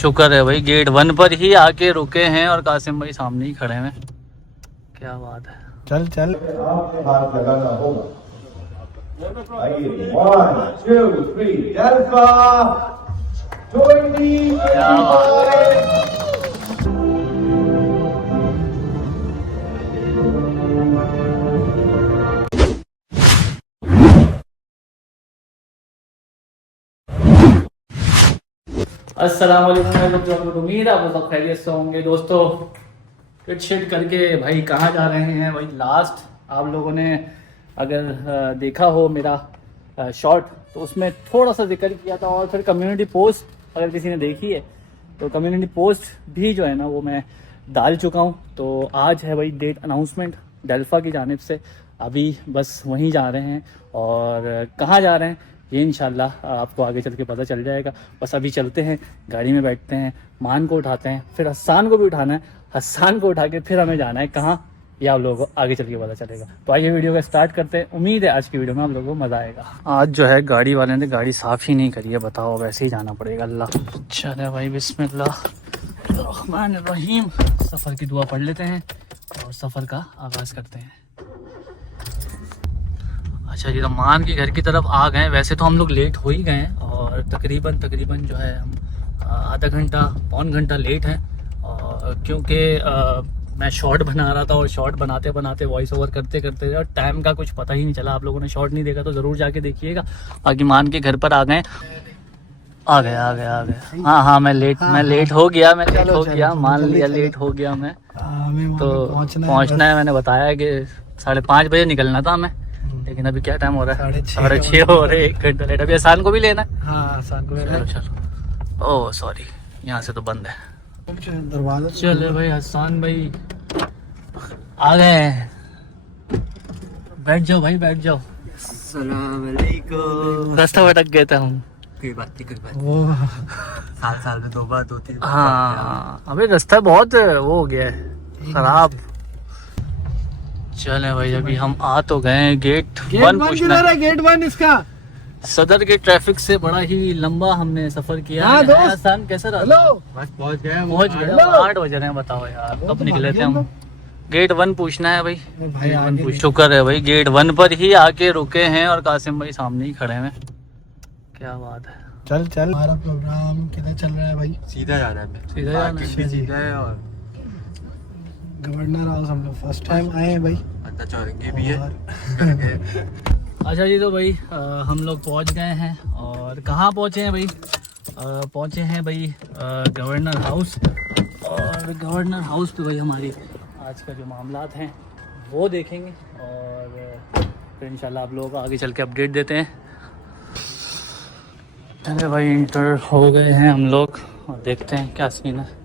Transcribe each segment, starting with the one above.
शुक्र है भाई, गेट 1 पर ही आके रुके हैं और कासिम भाई सामने ही खड़े हैं। क्या बात है। चल चल हाथ लगाना होगा। आइए 1 2 3 जलसा क्या बात है। अस्सलाम वालेकुम। उम्मीद है आप सब खैरियत से होंगे। दोस्तों फिट शिट करके भाई कहाँ जा रहे हैं भाई। लास्ट आप लोगों ने अगर देखा हो मेरा शॉर्ट तो उसमें थोड़ा सा जिक्र किया था, और फिर कम्युनिटी पोस्ट अगर किसी ने देखी है तो कम्युनिटी पोस्ट भी जो है ना वो मैं डाल चुका हूँ। तो आज है भाई डेट अनाउंसमेंट डेल्फा की जानिब से। अभी बस वहीं जा रहे हैं और कहाँ जा रहे हैं ये इंशाल्लाह आपको आगे चल के पता चल जाएगा। बस अभी चलते हैं, गाड़ी में बैठते हैं, मान को उठाते हैं, फिर हस्सान को भी उठाना है, हस्सान को उठा के फिर हमें जाना है कहाँ, ये आप लोगों को आगे चल के पता चलेगा। तो आइए वीडियो का स्टार्ट करते हैं। उम्मीद है आज की वीडियो में आप लोगों को मज़ा आएगा। आज जो है गाड़ी वाले ने गाड़ी साफ़ ही नहीं करी है, बताओ वैसे ही जाना पड़ेगा। अल्लाह चले भाई, बिस्मिल्लाह रहमान रहीम। सफ़र की दुआ पढ़ लेते हैं और सफ़र का आगाज़ करते हैं। अच्छा जी, तो मान के घर की तरफ आ गए। वैसे तो हम लोग लेट हो ही गए हैं और तकरीबन जो है हम आधा घंटा पौन घंटा लेट हैं। और क्योंकि मैं शॉर्ट बना रहा था और शॉर्ट बनाते बनाते वॉइस ओवर करते करते और टाइम का कुछ पता ही नहीं चला। आप लोगों ने शॉर्ट नहीं देखा तो ज़रूर जाके देखिएगा। बाकी मान के घर पर आ गए। आ गए। हाँ मैं लेट हो गया। मान लिया लेट हो गया मैं। तो पहुँचना है। मैंने बताया कि 5:30 बजे निकलना था हमें, लेकिन अभी क्या टाइम हो रहा है? 6:30 हो रहे, 1 घंटा लेट। अभी आसान को भी लेना है। हाँ आसान को लेना है। चलो ओह सॉरी, यहाँ से तो बंद है दरवाजा। चले भाई, हसान भाई आ गए हैं। बैठ जाओ भाई, बैठ जाओ। अस्सलाम वालेकुम। रास्ता भटक गए थे हम। कोई बात नहीं। 7 साल में 2 बार 2-3 बार। हाँ अबे रास्ता बहुत वो हो गया है खराब। चले भाई, अभी हम आ तो गए। गेट 1 पूछना है। गेट 1 इसका सदर के ट्रैफिक से बड़ा ही लंबा हमने सफर किया। हाँ, दोस्त। आसान कैसा रहा? हेलो बस पहुंच गए। 8 बज रहे हैं। बताओ यार कब निकले थे हम? गेट 1 पूछना है भाई। भाई आगे शुक्र है भाई, गेट 1 पर ही आके रुके हैं और कासिम भाई सामने ही खड़े हैं। क्या बात है। चल चल। हमारा प्रोग्राम किधर चल रहा है भाई? सीधा जा रहा है। सीधा जाना है। सीधा है और गवर्नर हाउस हम लोग फर्स्ट टाइम आए हैं भाई। अंदर चौरंगी भी है। अच्छा जी, तो भाई हम लोग पहुंच गए हैं। और कहाँ पहुंचे हैं भाई? पहुंचे हैं भाई गवर्नर हाउस। और गवर्नर हाउस पे भाई हमारी आज का जो मामलात हैं वो देखेंगे और फिर इंशाल्लाह आप लोगों को आगे चल के अपडेट देते हैं। चले भाई, इंटर हो गए हैं हम लोग और देखते हैं क्या सीन है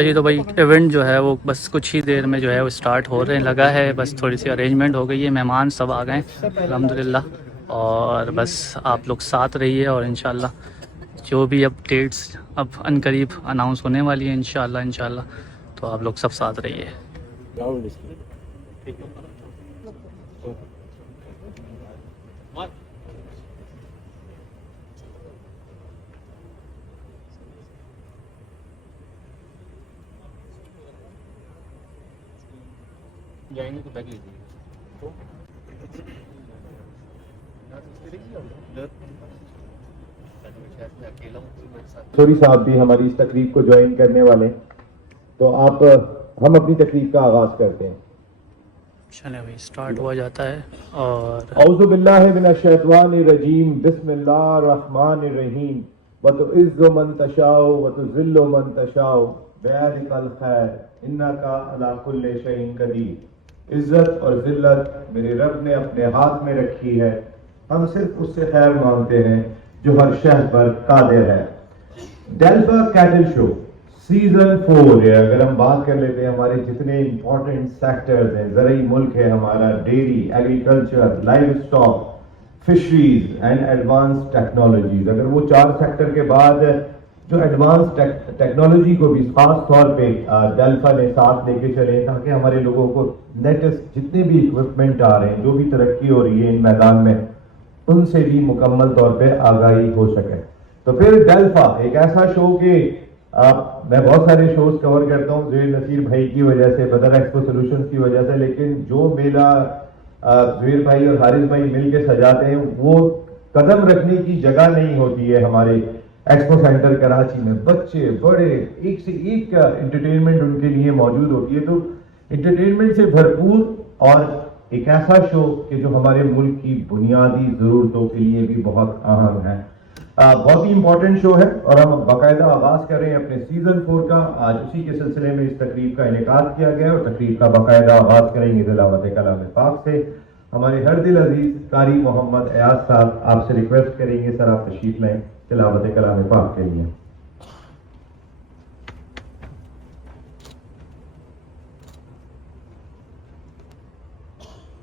जी। तो भाई इवेंट जो है वो बस कुछ ही देर में जो है वो स्टार्ट हो रहे लगा है। बस थोड़ी सी अरेंजमेंट हो गई है, मेहमान सब आ गए अल्हम्दुलिल्लाह। और बस आप लोग साथ रहिए और इंशाल्लाह जो भी अपडेट्स अब अनकरीब अनाउंस होने वाली है इंशाल्लाह तो आप लोग सब साथ रहिए। जाएंगे तो बैग लीजिए। सोरी साहब भी हमारी इस तकरीब को ज्वाइन करने वाले हैं, तो हम अपनी तकरीब का आगाज करते हैं। चले भाई, स्टार्ट हुआ जाता है। और औज़ु बिल्लाहि मिनश शैतानिर रजीम, बिस्मिल्लाहिर रहमानिर रहीम। व तुइज़्ज़ु मन तशाउ व तुज़िल्लु मन तशाउ बियदिकल खैर इन्नका अला कुल्लि शैइन कदीर। इज्जत और जिल्लत मेरे रब ने अपने हाथ में रखी है। हम सिर्फ उससे खैर मांगते हैं जो हर शय पर कादिर है। डेल्फा कैटल शो सीजन 4 है। अगर हम बात कर लेते हैं हमारे जितने इंपॉर्टेंट सेक्टर्स हैं, ज़रई मुल्क है हमारा, dairy, agriculture, live stock, fisheries and advance technologies. अगर वो 4 सेक्टर के बाद जो एडवांस टेक्नोलॉजी को भी खास तौर पे डेल्फा ने साथ लेके चले, ताकि हमारे लोगों को लेटेस्ट जितने भी इक्विपमेंट आ रहे हैं, जो भी तरक्की हो रही है इन मैदान में, उनसे भी मुकम्मल तौर पे आगाही हो सके। तो फिर डेल्फा एक ऐसा शो कि मैं बहुत सारे शोज कवर करता हूँ ज़ुहैर नसीर भाई की वजह से, बदर एक्सपो सॉल्यूशंस की वजह से, लेकिन जो मेला ज़ुहैर भाई और हारिस भाई मिलके सजाते हैं वो कदम रखने की जगह नहीं होती है हमारे एक्सपो सेंटर कराची में। बच्चे बड़े एक से एक एंटरटेनमेंट उनके लिए मौजूद होती है, तो एंटरटेनमेंट से भरपूर और एक ऐसा शो कि जो हमारे मुल्क की बुनियादी ज़रूरतों के लिए भी बहुत अहम है। बहुत ही इंपॉर्टेंट शो है और हम बाकायदा आगाज कर रहे हैं अपने सीजन 4 का। आज उसी के सिलसिले में इस तकरीब का इनेकाद किया गया और तकरीब का बाकायदा आगाज करेंगे तिलावत कलाम पाक से। हमारे हर दिल अजीज कारी मोहम्मद अयाज साहब आपसे रिक्वेस्ट करेंगे, सर आप तशरीफ लाएं तिलावत कलाम पाक के लिए।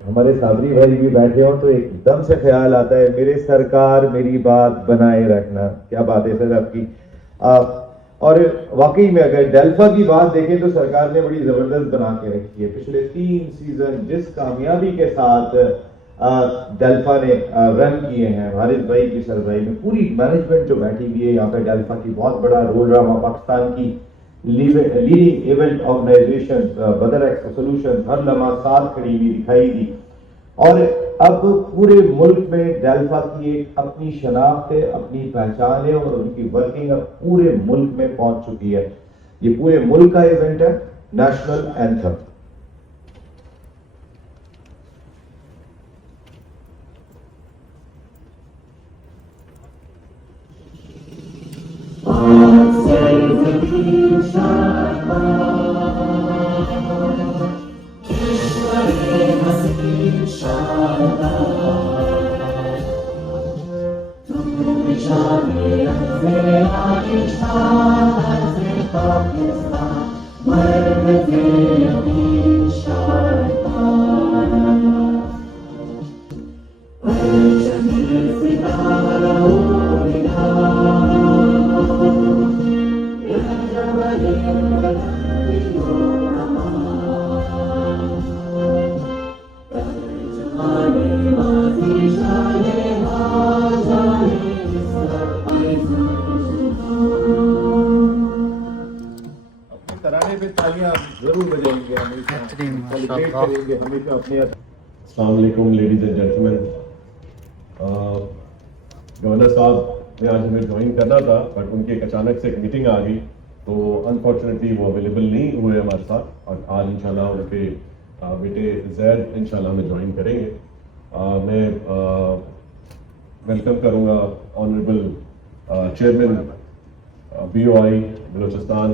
हमारे साबरी भाई भी बैठे हो तो एकदम से ख्याल आता है मेरे सरकार मेरी बात बनाए रखना। क्या बात है सर आपकी। और वाकई में अगर डेल्फा की बात देखें तो सरकार ने बड़ी जबरदस्त बना के रखी है। पिछले 3 सीजन जिस कामयाबी के साथ डेल्फा ने रन किए हैं, हारिस भाई की सरबराही में पूरी मैनेजमेंट जो बैठी हुई है यहाँ पे, डेल्फा की बहुत बड़ा रोल रहा। वहाँ पाकिस्तान की लीडिंग इवेंट ऑर्गेनाइजेशन बदर एक्सपो सॉल्यूशंस हर लम्हा साथ खड़ी हुई दिखाई दी और अब पूरे मुल्क में डेल्फा की एक अपनी शनाख्त है, अपनी पहचान है और उनकी वर्किंग अब पूरे मुल्क में पहुंच चुकी है। ये पूरे मुल्क का इवेंट है, नेशनल एंथम। तराने पे तालियां जरूर बजाएंगे, हमेशा सेलिब्रेट करेंगे, हमेशा अपने। अस्सलाम वालेकुम लेडीज एंड जेंटलमैन। गवर्नर साहब ने आज हमें ज्वाइन करना था बट उनकी एक अचानक से एक मीटिंग आ गई तो अनफॉर्चुनेटली वो अवेलेबल नहीं हुए हमारे साथ और आज इंशाल्लाह उनके बेटे जैद इंशाल्लाह हमें ज्वाइन करेंगे। मैं वेलकम करूंगा ऑनरेबल चेयरमैन BOI बलोचिस्तान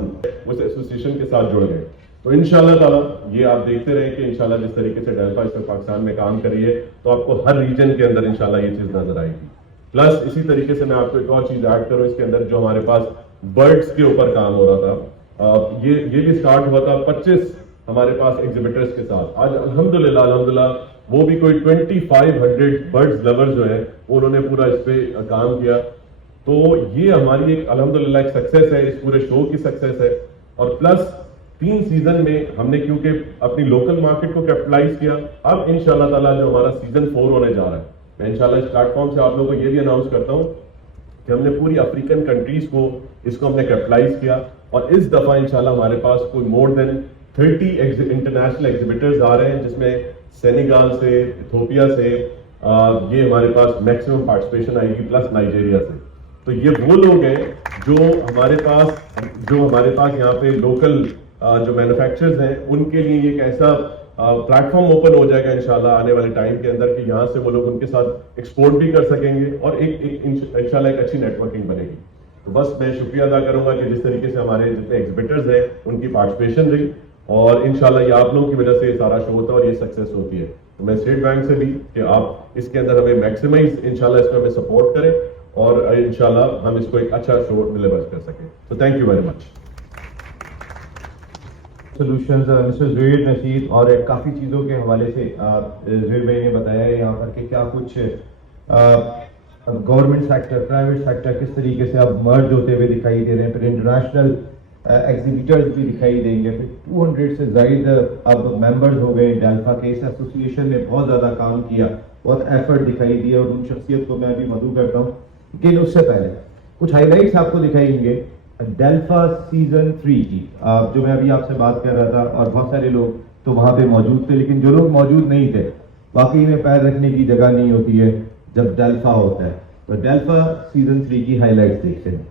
उस एसोसिएशन के साथ जुड़ गए। तो इंशाल्लाह ताला ये आप देखते रहें कि इंशाल्लाह जिस तरीके से डेल्फा इस पाकिस्तान में काम करी है तो आपको हर रीजन के अंदर इंशाल्लाह ये चीज़ नजर आएगी। प्लस इसी तरीके से मैं आपको एक और चीज़ ऐड करूँ इसके अंदर, जो हमारे पास बर्ड्स के ऊपर काम हो रहा था, ये भी स्टार्ट हुआ था 25 हमारे पास एग्जिबिटर्स के साथ। आज अल्हम्दुलिल्लाह वो भी कोई 2500 बर्ड्स लवर जो है उन्होंने पूरा इस पे काम किया। तो ये हमारी एक अल्हम्दुलिल्लाह एक सक्सेस है, इस पूरे शो की सक्सेस है। और प्लस 3 सीजन में हमने क्योंकि अपनी लोकल मार्केट को कैपिटलाइज किया, अब इंशाल्लाह ताला जो हमारा सीजन 4 होने जा रहा है, मैं इंशाल्लाह इस प्लेटफॉर्म से आप लोगों को ये भी अनाउंस करता हूँ कि हमने पूरी अफ्रीकन कंट्रीज को इसको हमने कैपिटलाइज किया और इस दफा इंशाल्लाह हमारे पास कोई मोर देन 30 इंटरनेशनल एग्जिबिटर्स आ रहे हैं, जिसमें सेनेगाल से, इथोपिया से ये हमारे पास मैक्सिमम पार्टिसिपेशन आएगी, प्लस नाइजीरिया से। तो ये वो लोग हैं जो हमारे पास यहाँ पे लोकल जो मैन्युफैक्चरर्स हैं उनके लिए एक ऐसा प्लेटफॉर्म ओपन हो जाएगा इंशाल्लाह आने वाले टाइम के अंदर कि यहाँ से वो लोग उनके साथ एक्सपोर्ट भी कर सकेंगे और एक इंशाल्लाह एक अच्छी नेटवर्किंग बनेगी। तो बस मैं शुक्रिया अदा करूंगा कि जिस तरीके से हमारे जितने एग्जिबिटर्स हैं उनकी पार्टिसिपेशन रही और इंशाल्लाह ये आप लोगों की वजह से ये सारा शो होता है और ये सक्सेस होती है। तो मैं स्टेट बैंक से भी कि आप इसके अंदर हमें मैक्सिमाइज इंशाल्लाह इसमें हमें सपोर्ट करें और इंशाल्लाह हम इसको एक अच्छा शो डिलीवर कर सकें। तो thank you very much. Solutions mister Zubair Nasheed और काफ़ी चीज़ों के हवाले से जुबैर भाई ने बताया है यहाँ पर कि क्या कुछ गवर्नमेंट सेक्टर, प्राइवेट सेक्टर किस तरीके से अब मर्ज होते हुए दिखाई दे रहे हैं। फिर इंटरनेशनल एग्जीबिटर्स भी दिखाई देंगे। फिर 200 से ज़ायद अब मेंबर्स हो गए डेल्फा के। इस एसोसिएशन ने बहुत ज़्यादा काम किया, बहुत एफर्ट दिखाई दिया और उन शख्सियत को मैं भी मदू करता हूँ। लेकिन उससे पहले कुछ हाईलाइट्स आपको दिखाएंगे डेल्फा सीजन 3 की, जो मैं अभी आपसे बात कर रहा था और बहुत सारे लोग तो वहाँ पे मौजूद थे, लेकिन जो लोग मौजूद नहीं थे, वाकई में पैर रखने की जगह नहीं होती है जब डेल्फा होता है। तो डेल्फा सीजन 3 की हाईलाइट्स देखते हैं।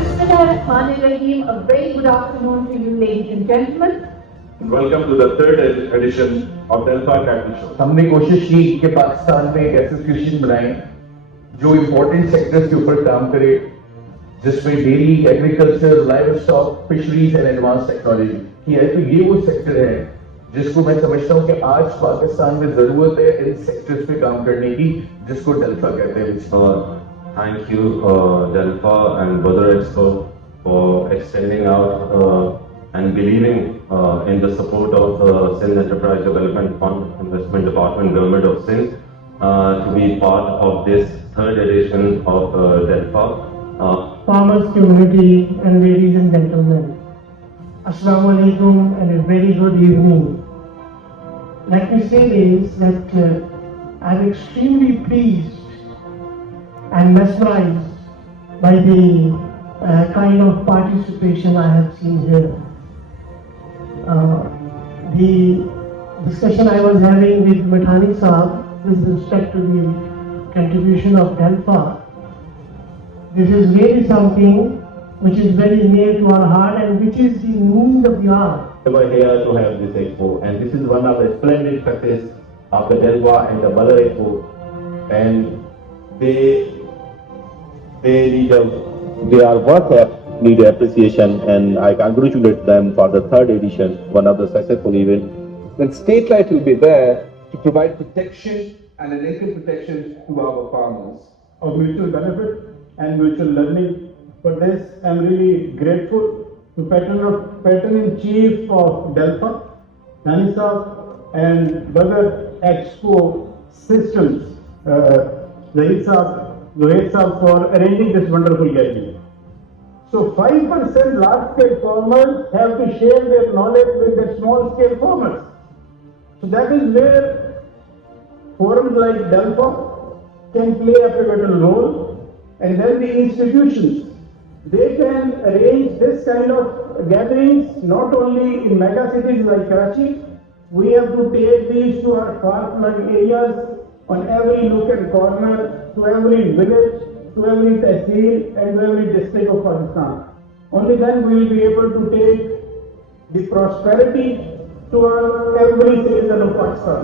Bismillahirrahmanirrahim. A very good afternoon to you, ladies and gentlemen. Welcome to the third edition of डेल्फा कैपिटल शो। हमने कोशिश की कि पाकिस्तान में एक एसोसिएशन बनाएं जो इम्पोर्टेंट सेक्टर्स के ऊपर काम करे, जिसमें dairy, agriculture, live stock, fisheries and advance technology की है। तो ये वो सेक्टर है जिसको मैं समझता हूँ कि आज पाकिस्तान में जरूरत है इन सेक्टर्स पे काम करने की, जिसको डेल्फा कहते हैं। Thank you, Delpha and Brother Expo, for extending out and believing in the support of Sindh Enterprise Development Fund, Investment Department, Government of Sindh, to be part of this third edition of Delpha. Farmers community and ladies and gentlemen, Assalamu alaikum and a very good evening. Let me say this, that I'm extremely pleased and mesmerized by the kind of participation I have seen here. The discussion I was having with Mathani Saab with respect to the contribution of Delpha, this is really something which is very near to our heart and which is the need of the hour. We were here to have this expo, and this is one of the splendid success of the Delpha and the Brother Expo, and they are need appreciation, and I congratulate them for the third edition, one of the successful events. Then State Light will be there to provide protection and an income protection to our farmers. Of mutual benefit and mutual learning. For this, I am really grateful to Patron-in-Chief of Delpha, Nani Saab, and Brother Expo Systems, Zahid Saab, for arranging this wonderful gathering. So 5% large-scale farmers have to share their knowledge with the small-scale farmers. So that is where forums like Delpha can play a pivotal role, and then the institutions, they can arrange this kind of gatherings not only in mega cities like Karachi. We have to take these to our far-flung areas, on every nook and corner, to every village, to every tehsil and to every district of Pakistan. Only then we will be able to take the prosperity to every citizen of Pakistan.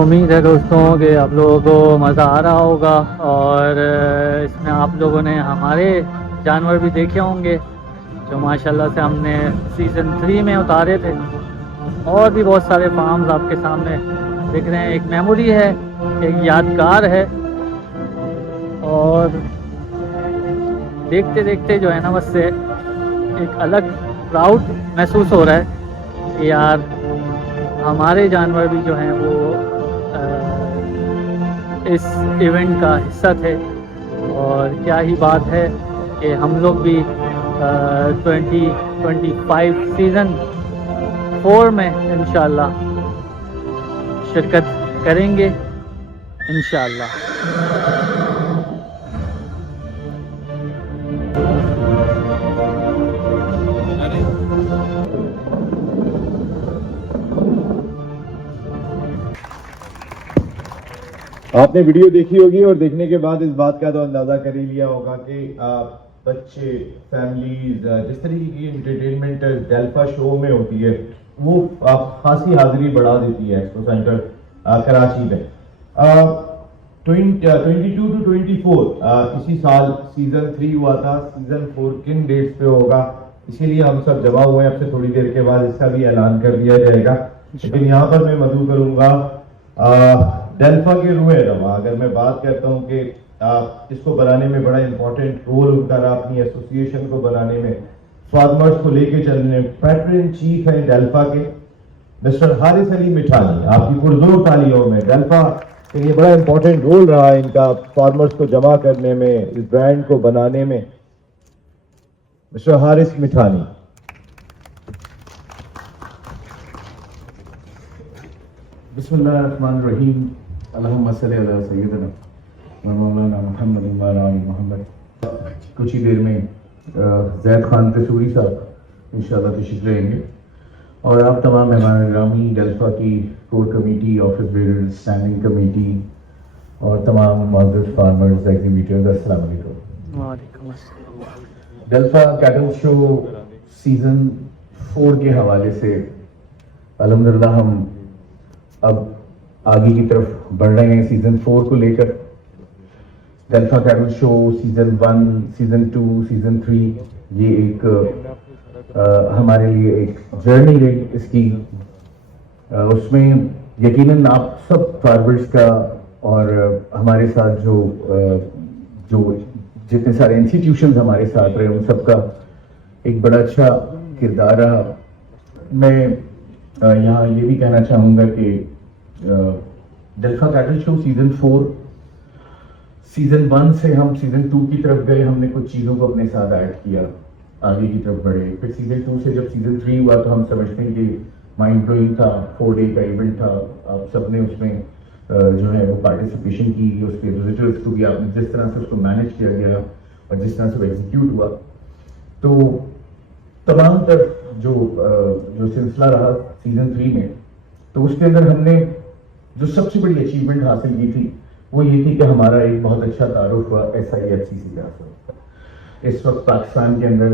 उम्मीद है दोस्तों कि आप लोगों को मज़ा आ रहा होगा और इसमें आप लोगों ने हमारे जानवर भी देखे होंगे जो माशाल्लाह से हमने सीज़न 3 में उतारे थे। और भी बहुत सारे फार्म्स आपके सामने दिख रहे हैं। एक मेमोरी है, एक यादगार है और देखते देखते जो है ना बस से एक अलग प्राउड महसूस हो रहा है कि यार हमारे जानवर भी जो हैं वो इस इवेंट का हिस्सा थे। और क्या ही बात है कि हम लोग भी 2025 सीज़न 4 में इंशाल्लाह शिरकत करेंगे इंशाल्लाह। आपने वीडियो देखी होगी और देखने के बाद इस बात का तो अंदाजा कर ही लिया होगा कि बच्चे, फैमिलीज, जिस तरीके की एंटरटेनमेंट डेल्फा शो में होती है वो खासी हाजिरी बढ़ा देती है एक्सपो सेंटर कराची में। 22 to 24 इसी साल सीजन 3 हुआ था। सीजन 4 किन डेट्स पे होगा इसीलिए हम सब जमा हुए हैं। अब से थोड़ी देर के बाद इसका भी ऐलान कर दिया जाएगा। लेकिन यहाँ पर मैं मदू करूंगा डेल्फा के रूए रवा। अगर मैं बात करता हूँ कि इसको बनाने में बड़ा इंपॉर्टेंट रोल उनका रहा, अपनी एसोसिएशन को बनाने में, फार्मर्स को लेके चलने, पैटर्न इन चीफ है डेल्फा के मिस्टर हारिस अली मिठानी। आपकी पुरजोर तालियों में डेल्फा के लिए बड़ा इंपॉर्टेंट रोल रहा इनका फार्मर्स को जमा करने में, इस ब्रांड को बनाने में। मिस्टर हारिस मिठानी। बिस्मिल्लाहिर्रहमानिर्रहीम। अल्लाहुम्मा सल्ली अला सय्यिदिना व मौलाना मुहम्मद व अला आलि मुहम्मद। कुछ ही देर में ज़ैद खान कसूरी साहब इंशाअल्लाह तशरीफ लाएंगे और आप तमाम मेहमान ग्रामी, डेल्फा की core committee, office bearers, standing committee और तमाम मौजूद फार्मर्स, एग्जीबिटर्स, अस्सलाम वालेकुम। वालेकुम अस्सलाम। डेल्फा कैटल शो सीजन 4 के हवाले से अल्हम्दुलिल्लाह हम अब आगे की तरफ बढ़ रहे हैं सीजन 4 को लेकर। डेल्फा cattle show season 1, season 2, season 3 ये एक हमारे लिए एक जर्नी रही इसकी। उसमें यकीनन आप सब फार्मर्स का और हमारे साथ जो जितने सारे इंस्टीट्यूशंस हमारे साथ रहे उन सबका एक बड़ा अच्छा किरदार रहा। मैं यहाँ ये भी कहना चाहूँगा कि डेल्फा कैटल शो सीजन 4, सीजन 1 से हम सीजन 2 की तरफ गए। हमने कुछ चीज़ों को अपने साथ ऐड किया, आगे की तरफ बढ़े। फिर सीजन 2 से जब सीजन 3 हुआ तो हम समझते हैं कि माइंड ब्लोइंग था, 4 डे का इवेंट था। आप सबने उसमें जो है वो पार्टिसिपेशन की, उसके विजिटर्स को भी आपने जिस तरह से उसको मैनेज किया गया और जिस तरह से वो एग्जीक्यूट हुआ, तो तमाम तरफ जो सिलसिला रहा सीजन 3 में, तो उसके अंदर हमने जो सबसे बड़ी अचीवमेंट हासिल की थी वो ये थी कि हमारा एक बहुत अच्छा तारुफ हुआ SIFC से हासिल। इस वक्त पाकिस्तान के अंदर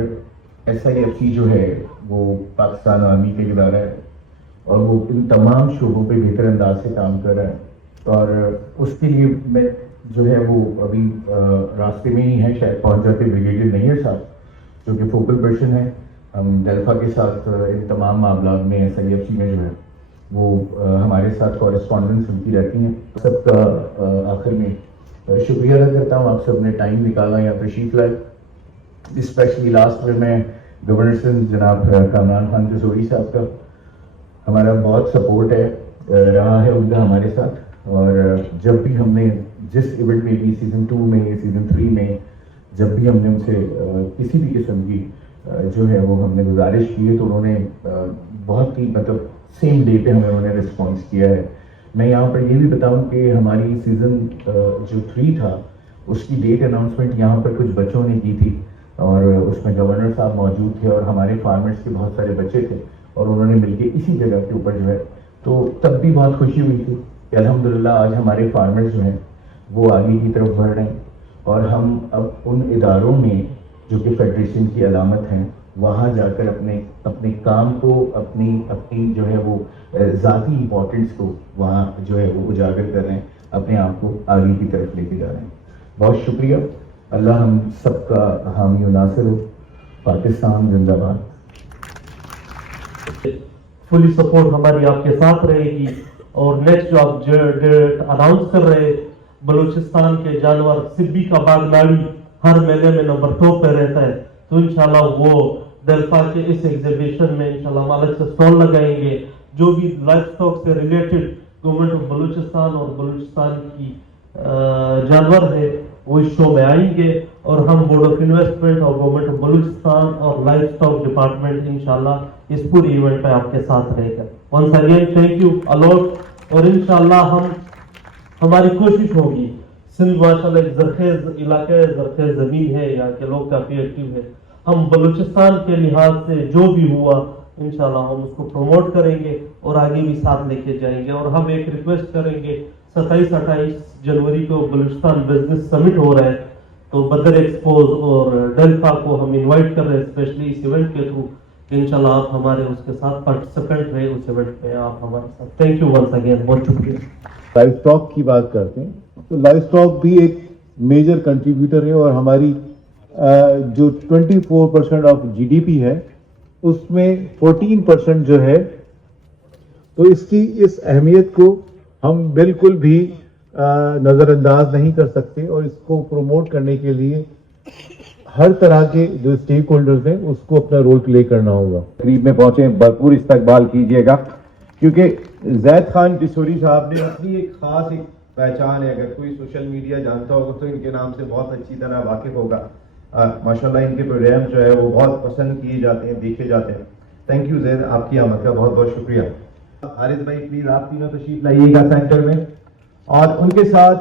SIFC जो है वो पाकिस्तान आर्मी का इदारा है और वो इन तमाम शोबों पे बेहतर अंदाज से काम कर रहा है। और उसके लिए मैं जो है वो अभी रास्ते में ही है, शायद पहुंच जाते ब्रिगेडियर नहीर साहब जो कि फोकल पर्सन है। हम डेल्फा के साथ इन तमाम मामलों में SIFC में जो है वो हमारे साथ कॉरेस्पॉन्डेंस उनकी रहती हैं। सबका आखिर में शुक्रिया अदा करता हूँ, आप सब ने टाइम निकाला या तशरीफ लाए। स्पेशली लास्ट में मैं गवर्नर जनाब कामरान खान कसूरी साहब का हमारा बहुत सपोर्ट है रहा है उनका हमारे साथ। और जब भी हमने जिस इवेंट में भी सीजन 2 में, सीजन 3 में जब भी हमने उनसे किसी भी किस्म की जो है वो हमने गुजारिश की है तो उन्होंने बहुत ही मतलब सेम डे पे हमें उन्होंने रिस्पॉन्स किया है। मैं यहाँ पर ये भी बताऊँ कि हमारी सीजन जो 3 था उसकी डेट अनाउंसमेंट यहाँ पर कुछ बच्चों ने की थी और उसमें गवर्नर साहब मौजूद थे और हमारे फार्मर्स के बहुत सारे बच्चे थे और उन्होंने मिलकर इसी जगह के ऊपर जो है, तो तब भी बहुत खुशी हुई थी कि अल्हम्दुलिल्लाह आज हमारे फार्मर्स जो हैं वो आगे की तरफ बढ़ रहे हैं। और हम अब उन इदारों में जो कि फेडरेशन की अलामत हैं, उनमें हम जो है वो अपनी तरफ से जो है वो वहाँ जाकर अपने अपने काम को, अपनी अपनी जो है वो ज़ाती इम्पोर्टेंस को वहाँ जो है वो उजागर कर रहे हैं, अपने आप को आगे की तरफ लेके जा रहे हैं। बहुत शुक्रिया। अल्लाह हम सबका हामी और नासिर हो। पाकिस्तान जिंदाबाद। फुली सपोर्ट हमारी आपके साथ रहेगी। और नेक्स्ट जो आप डेट अनाउंस कर रहे हैं, बलूचिस्तान के जानवर सिब्बी का बागनाड़ी हर महीने में नंबर 2 पे रहता है, तो इंशाल्लाह वो डेल्फा के इस एग्जीबिशन में इंशाल्लाह हम अलग से स्टॉल लगाएंगे। जो भी लाइफ स्टॉक से रिलेटेड गवर्नमेंट ऑफ बलूचिस्तान और बलूचिस्तान की जानवर है वो इस शो में आएंगे, और हम बोर्ड ऑफ इन्वेस्टमेंट और गवर्नमेंट ऑफ बलूचिस्तान और लाइफ स्टॉक डिपार्टमेंट इंशाल्लाह इस पूरी इवेंट पे आपके साथ रहेगा। Once again thank you a lot. और इंशाल्लाह हमारी कोशिश होगी, सिंध माशाल्लाह एक जरखेज इलाका है, जरखेज जमीन है, यहाँ के लोग काफी एक्टिव है। हम बलूचिस्तान के लिहाज से जो भी हुआ इंशाल्लाह हम उसको प्रमोट करेंगे और आगे भी साथ लेके जाएंगे। और हम एक रिक्वेस्ट करेंगे, 27-28 जनवरी को बलूचिस्तान बिजनेस समिट हो रहा है, तो बदर एक्सपोज और डेल्फा को हम इनवाइट कर रहे हैं स्पेशली इस इवेंट के थ्रू। इंशाल्लाह आप हमारे उसके साथ पार्टिसिपेंट रहे उस इवेंट पे, आप हमारे साथ। थैंक यू वंस अगेन, बहुत शुक्रिया। लाइफ स्टॉक की बात करते हैं तो लाइफ स्टॉक भी एक मेजर कंट्रीब्यूटर है, और हमारी जो 24% ऑफ जीडीपी है उसमें 14% जो है, तो इसकी इस अहमियत को हम बिल्कुल भी नज़रअंदाज नहीं कर सकते, और इसको प्रमोट करने के लिए हर तरह के जो स्टेक होल्डर्स हैं उसको अपना रोल प्ले करना होगा। करीब में पहुंचे, भरपूर इस्तकबाल कीजिएगा, क्योंकि जैद खान किशोरी साहब ने अपनी एक खास एक पहचान है। अगर कोई सोशल मीडिया जानता होगा तो इनके नाम से बहुत अच्छी तरह वाकिफ होगा। माशाल्लाह इनके प्रोग्राम जो है वो बहुत पसंद किए जाते हैं, देखे जाते हैं। थैंक यू जैद, आपकी आमद का बहुत बहुत शुक्रिया। हारिस भाई प्लीज आप तीनों तशरीफ लाइएगा सेंटर में, और उनके साथ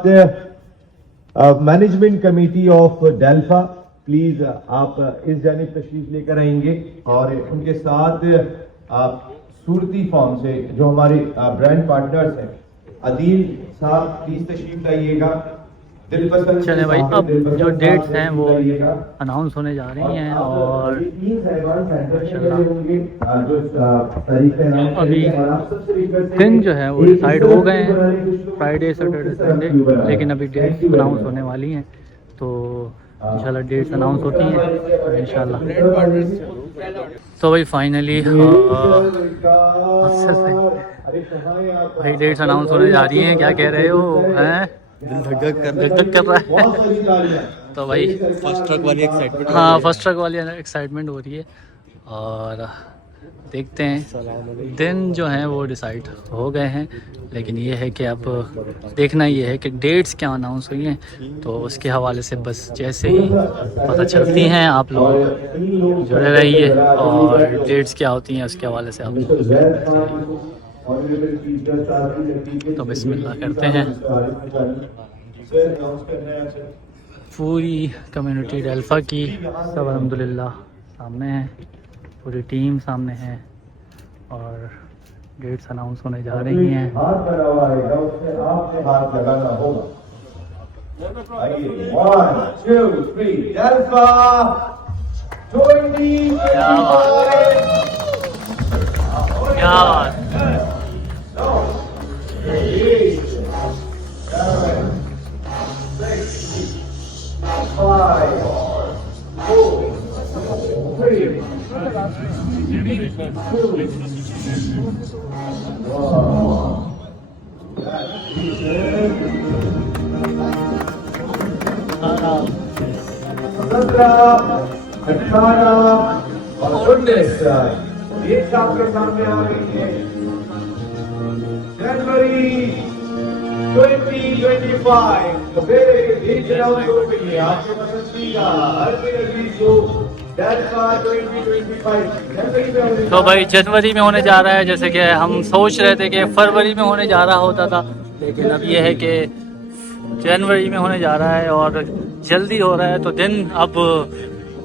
मैनेजमेंट कमेटी ऑफ डेल्फा प्लीज आप इस जानिब तशरीफ लेकर आएंगे, और उनके साथ आप सूरती फॉर्म से जो हमारे ब्रांड पार्टनर्स हैं, अदील साहब प्लीज तशरीफ लाइएगा। चले भाई, अब जो डेट्स हैं वो अनाउंस होने जा रही हैं, और अभी दिन जो है वो डिसाइड हो गए हैं, फ्राइडे सैटरडे संडे, लेकिन अभी डेट्स अनाउंस होने वाली हैं, तो इंशाल्लाह डेट्स अनाउंस होती हैं इंशाल्लाह। तो भाई फाइनली भाई डेट्स अनाउंस होने जा रही हैं। क्या कह रहे हो, हैं धक कर रहा है तो भाई फर्स्ट ट्रक वाली एक्साइटमेंट, हाँ फर्स्ट ट्रक वाली एक्साइटमेंट हो रही है, और देखते हैं दिन जो हैं वो डिसाइड हो गए हैं, लेकिन ये है कि अब देखना ये है कि डेट्स क्या अनाउंस हुई हैं, तो उसके हवाले से बस जैसे ही पता चलती हैं आप लोग जुड़े रहिए, और डेट्स क्या होती हैं उसके हवाले से आप लोग। तो बिस्मिल्लाह करते हैं। पूरी कम्युनिटी डेल्फा की सब अल्हम्दुलिल्लाह सामने है, पूरी टीम सामने है, और डेट्स अनाउंस होने जा रही हैं। क्या बात, एक आपके सामने आ रही है जनवरी 2025, तो फिर एक राउंड हो गई है आपके पसंदीदा हर दिन को डेल्फा 2025 जनवरी में होने। तो भाई जनवरी में होने जा रहा है, जैसे कि हम सोच रहे थे कि फरवरी में होने जा रहा होता था, लेकिन अब ये है कि जनवरी में होने जा रहा है और जल्दी हो रहा है। तो दिन अब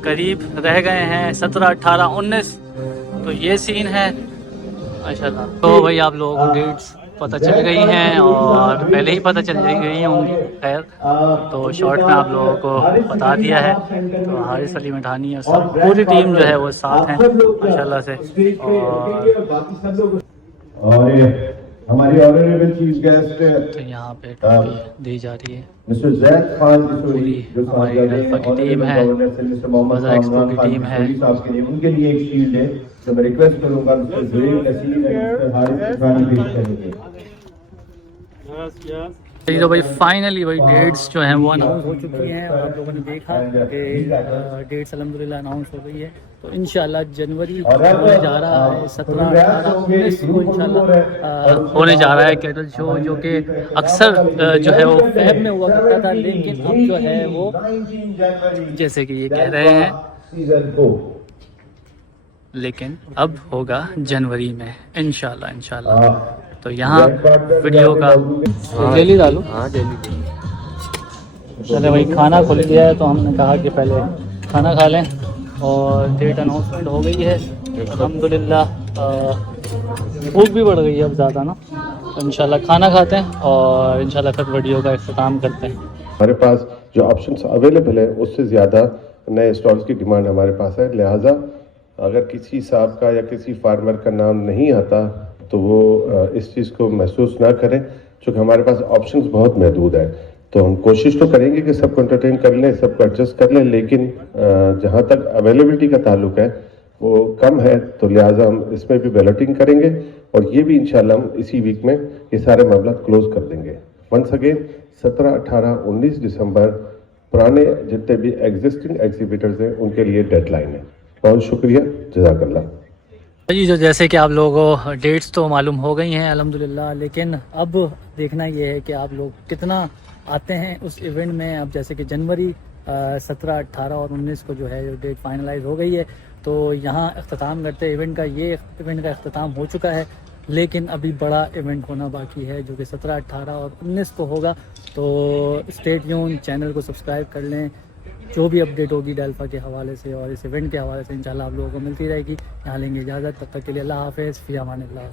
करीब रह गए हैं 17, 18, 19, तो ये सीन है माशाल्लाह। तो भाई आप लोगों को डेट्स पता चल गई हैं और पहले ही पता चल गई होंगी। खैर तो शॉर्ट में आप लोगों को बता दिया है। तो हारिस अली मिठानी और सब पूरी टीम जो है वो साथ हैं माशाल्लाह से। और हमारी ऑनरेबल चीफ गेस्ट तो यहाँ पे ट्रॉफी दी जा रही है। मिस्टर जैद खान पूरी हमारी डेल्फा की टीम है, बदर एक्सपो की टीम है। उनके लिए एक शील्ड है तो मैं रिक्वेस्ट करूंगा मिस्टर जुरेल नसीम और मिस्टर हारिस खान पेश करेंगे। तो भाई फाइनली भाई डेट्स जो हैं वो अनाउंस हो चुकी हैं और आप लोगों ने देखा कि डेट्स अल्हम्दुलिल्लाह अनाउंस हो गई है। तो इंशाल्लाह जनवरी होने जा रहा है 17, 18, 19 को इंशाल्लाह होने जा रहा है कैटल शो, जो कि अक्सर जो है वो फेब में हुआ करता था, लेकिन अब जो है वो जैसे कि ये कह रहे हैं लेकिन अब होगा जनवरी में इंशाल्लाह। तो यहाँ वीडियो का डेली डालू। हाँ डेली। चले भाई खाना खुल गया है तो हमने कहा कि पहले खाना खा लें और डेट अनाउंसमेंट हो गई है अल्हम्दुलिल्लाह। भूख भी बढ़ गई है अब ज़्यादा ना, तो इंशाल्लाह खाना खाते हैं और इंशाल्लाह फिर वीडियो का इख्तिताम करते हैं। हमारे पास जो ऑप्शंस अवेलेबल है उससे ज़्यादा नए स्टॉल्स की डिमांड हमारे पास है, लिहाजा अगर किसी साहब का या किसी फार्मर का नाम नहीं आता तो वो इस चीज़ को महसूस ना करें, क्योंकि हमारे पास ऑप्शंस बहुत महदूद है। तो हम कोशिश तो करेंगे कि सबको एंटरटेन कर लें, सबको एडजस्ट कर लें, लेकिन जहाँ तक अवेलेबिलिटी का ताल्लुक है वो कम है, तो लिहाजा हम इसमें भी बैलेटिंग करेंगे और ये भी इंशाल्लाह हम इसी वीक में ये सारे मामला क्लोज कर देंगे। वंस अगेन 17, 18, 19 दिसंबर पुराने जितने भी एग्जिस्टिंग एग्जीबिटर्स हैं उनके लिए डेडलाइन है। बहुत शुक्रिया, जज़ाकल्लाह जी। जो जैसे कि आप लोगों को डेट्स तो मालूम हो गई हैं अल्हम्दुलिल्लाह, लेकिन अब देखना ये है कि आप लोग कितना आते हैं उस इवेंट में। अब जैसे कि जनवरी 17, 18 और 19 को जो है डेट फाइनलाइज हो गई है, तो यहाँ अख्तिताम करते हैं इवेंट का। ये इवेंट का अख्तिताम हो चुका है, लेकिन अभी बड़ा इवेंट होना बाकी है जो कि 17, 18 और 19 को होगा। तो स्टे ट्यून, चैनल को सब्सक्राइब कर लें। जो भी अपडेट होगी डेल्फा के हवाले से और इस इवेंट के हवाले से इंशाल्लाह आप लोगों को मिलती रहेगी। यहाँ लेंगे इजाज़त, तब तक के लिए अल्लाह हाफ़िज़, फ़ी अमानिल्लाह।